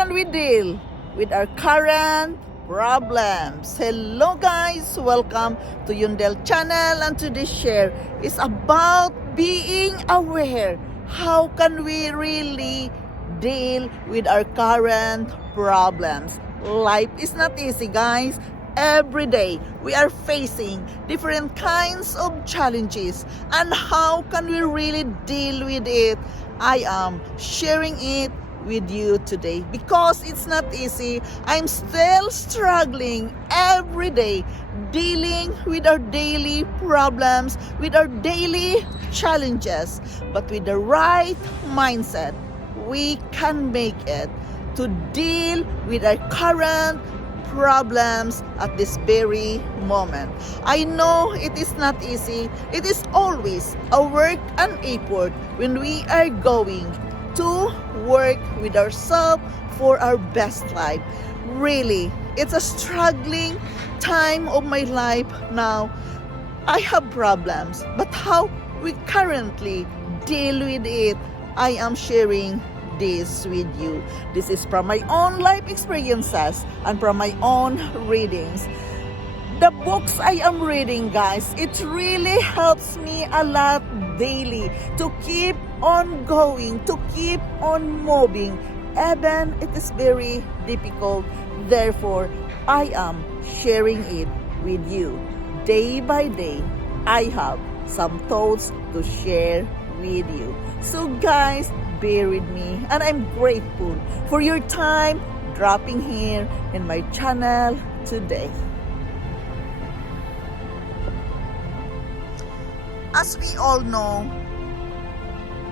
can we deal with our current problems? Hello guys, welcome to Yundel channel, and today's share is about being aware. How can we really deal with our current problems? Life is not easy, guys. Every day we are facing different kinds of challenges, and how can we really deal with it? I am sharing it with you today because it's not easy. I'm still struggling every day dealing with our daily problems, with our daily challenges, but with the right mindset we can make it to deal with our current problems at this very moment. I know it is not easy. It is always a work and effort when we are going to work with ourselves for our best life. Really, it's a struggling time of my life now. I have problems, but how we currently deal with it, I am sharing this with you. This is from my own life experiences and from my own readings. The books I am reading, guys, it really helps me a lot daily to keep on going, to keep on moving, even it is very difficult. Therefore, I am sharing it with you. Day by day, I have some thoughts to share with you. So guys, bear with me, and I'm grateful for your time dropping here in my channel today. As we all know,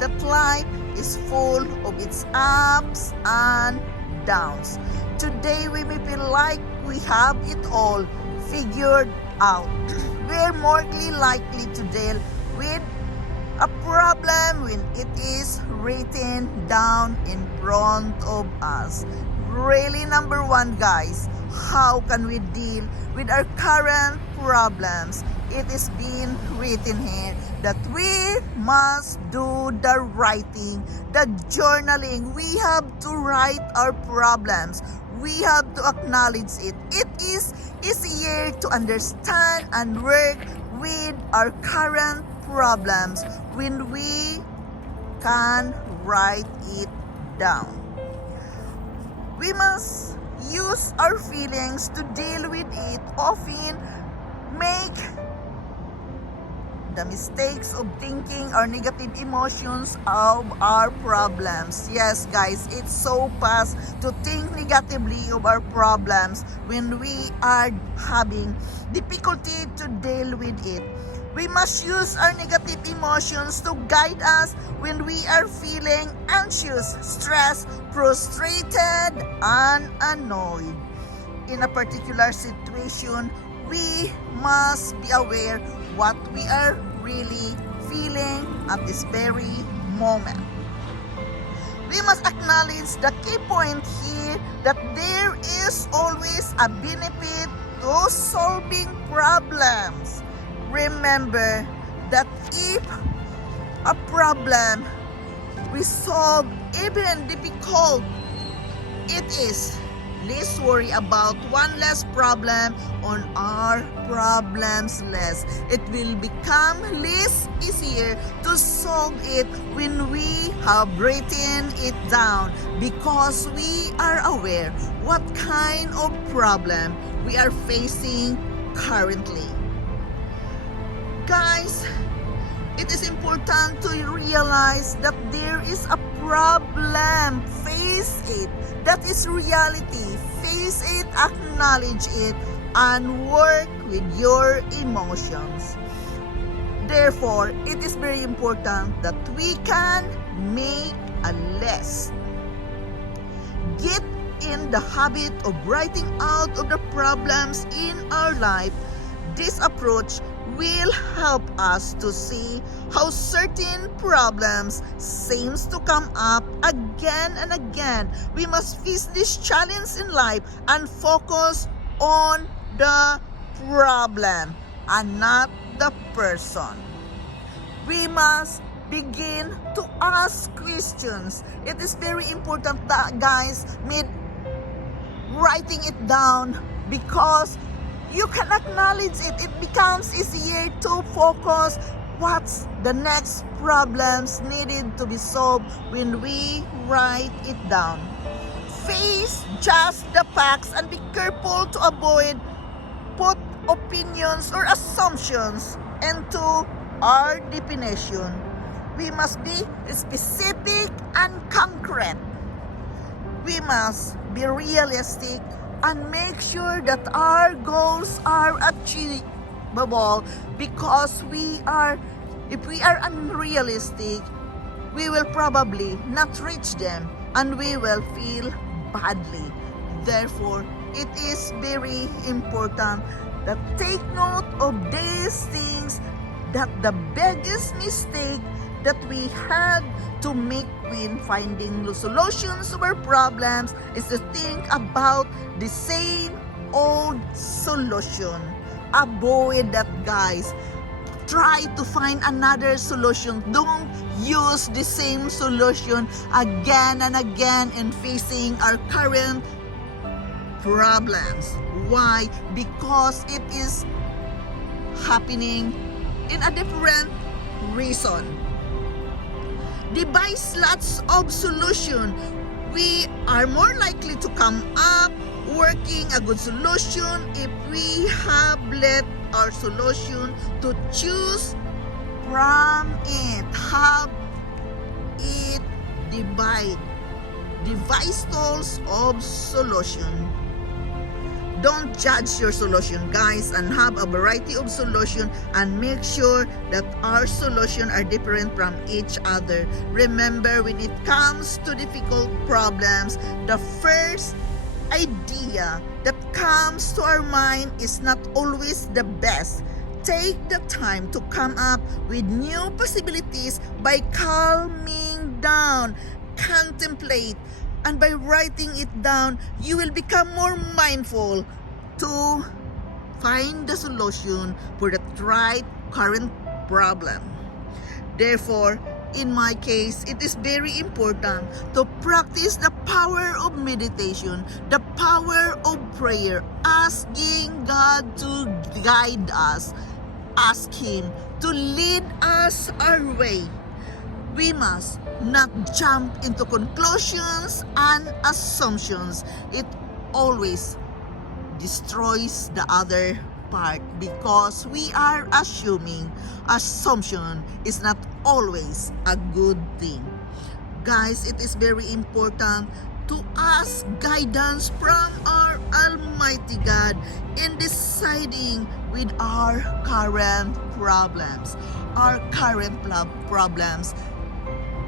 that life is full of its ups and downs. Today we may feel like we have it all figured out. We're more likely to deal with a problem when it is written down in front of us. Really, number one, guys, how can we deal with our current problems? It is being written here that we must do the writing, the journaling. We have to write our problems. We have to acknowledge it. It is easier to understand and work with our current problems when we can write it down. We must use our feelings to deal with it. Often make the mistakes of thinking our negative emotions of our problems. Yes, guys, it's so fast to think negatively of our problems when we are having difficulty to deal with it. We must use our negative emotions to guide us when we are feeling anxious, stressed, frustrated, and annoyed. In a particular situation, we must be aware what we are really feeling at this very moment. We must acknowledge the key point here that there is always a benefit to solving problems. Remember that if a problem we solve, even difficult it is, let's worry about one less problem on our problems list. It will become less easier to solve it when we have written it down, because we are aware what kind of problem we are facing currently. Guys, it is important to realize that there is a problem. Face it. That is reality. Face it, acknowledge it, and work with your emotions. Therefore, it is very important that we can make a list. Get in the habit of writing out of the problems in our life. This approach will help us to see how certain problems seems to come up again and again. We must face this challenge in life and focus on the problem and not the person. We must begin to ask questions. It is very important that, guys, writing it down, because you can acknowledge it. It becomes easier to focus what's the next problems needed to be solved when we write it down. Face just the facts and be careful to avoid put opinions or assumptions into our definition. We must be specific and concrete. We must be realistic and make sure that our goals are achievable, because if we are unrealistic, we will probably not reach them and we will feel badly. Therefore, it is very important that take note of these things, that the biggest mistake that we had to make when finding solutions to our problems is to think about the same old solution. Avoid that, guys. Try to find another solution. Don't use the same solution again and again in facing our current problems. Why? Because it is happening in a different reason. Devise lots of solution. We are more likely to come up working a good solution if we have let our solution to choose from it. Have it devise tools of solution. Don't judge your solution, guys, and have a variety of solutions, and make sure that our solutions are different from each other. Remember, when it comes to difficult problems, the first idea that comes to our mind is not always the best. Take the time to come up with new possibilities by calming down, contemplate, and by writing it down, you will become more mindful to find the solution for the right current problem. Therefore, in my case, it is very important to practice the power of meditation, the power of prayer, asking God to guide us, ask Him to lead us our way. We must not jump into conclusions and assumptions. It always destroys the other part, because we are assuming. Assumption is not always a good thing. Guys, it is very important to ask guidance from our Almighty God in deciding with our current problems. Our current problems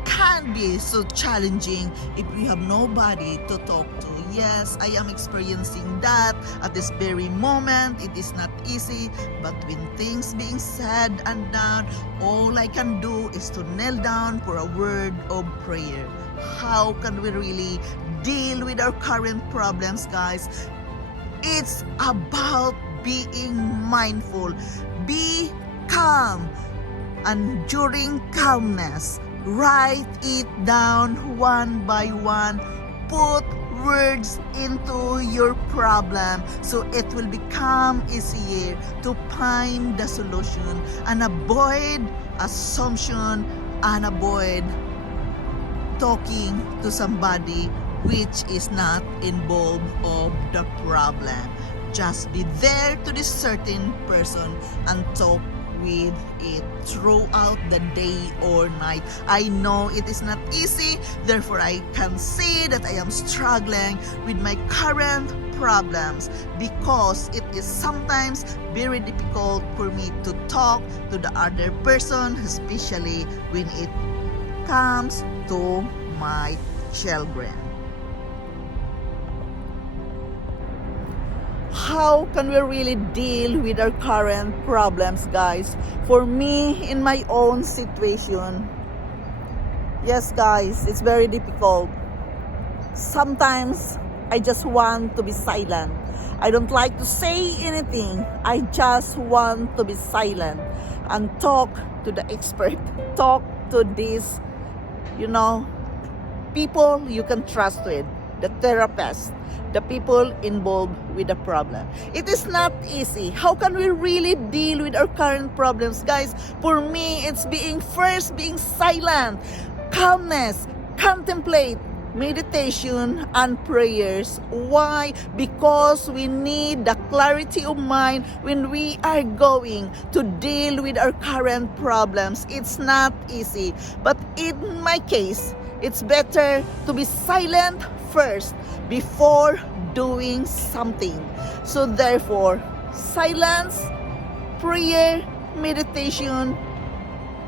can be so challenging if we have nobody to talk to. Yes, I am experiencing that at this very moment. It is not easy, but when things being said and done, all I can do is to kneel down for a word of prayer. How can we really deal with our current problems, guys? It's about being mindful. Be calm, and during calmness, write it down one by one. Put words into your problem so it will become easier to find the solution, and avoid assumption and avoid talking to somebody which is not involved of the problem. Just be there to this certain person and talk with it throughout the day or night. I know it is not easy, therefore I can say that I am struggling with my current problems, because it is sometimes very difficult for me to talk to the other person, especially when it comes to my children. How can we really deal with our current problems, guys? For me, in my own situation, yes, guys, it's very difficult. Sometimes I just want to be silent. I don't like to say anything. I just want to be silent and talk to the expert, talk to these, people you can trust with, the therapist, the people involved with the problem. It is not easy. How can we really deal with our current problems, guys? For me, it's being silent, calmness, contemplate, meditation, and prayers. Why? Because we need the clarity of mind when we are going to deal with our current problems. It's not easy. But in my case, it's better to be silent first before doing something. So therefore, silence, prayer, meditation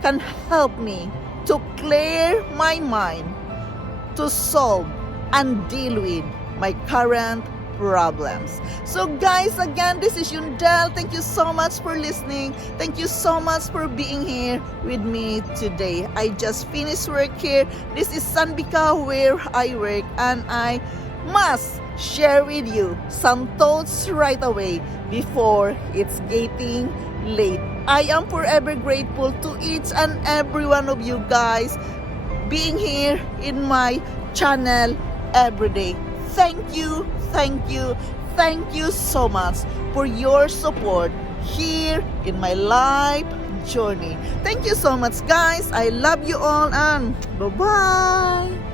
can help me to clear my mind, to solve and deal with my current problems. So guys, again, this is Yundel. Thank you so much for listening. Thank you so much for being here with me today. I just finished work here. This is Sanbika where I work, and I must share with you some thoughts right away before it's getting late. I am forever grateful to each and every one of you guys being here in my channel every day. Thank you, thank you, thank you so much for your support here in my life journey. Thank you so much, guys. I love you all, and bye-bye.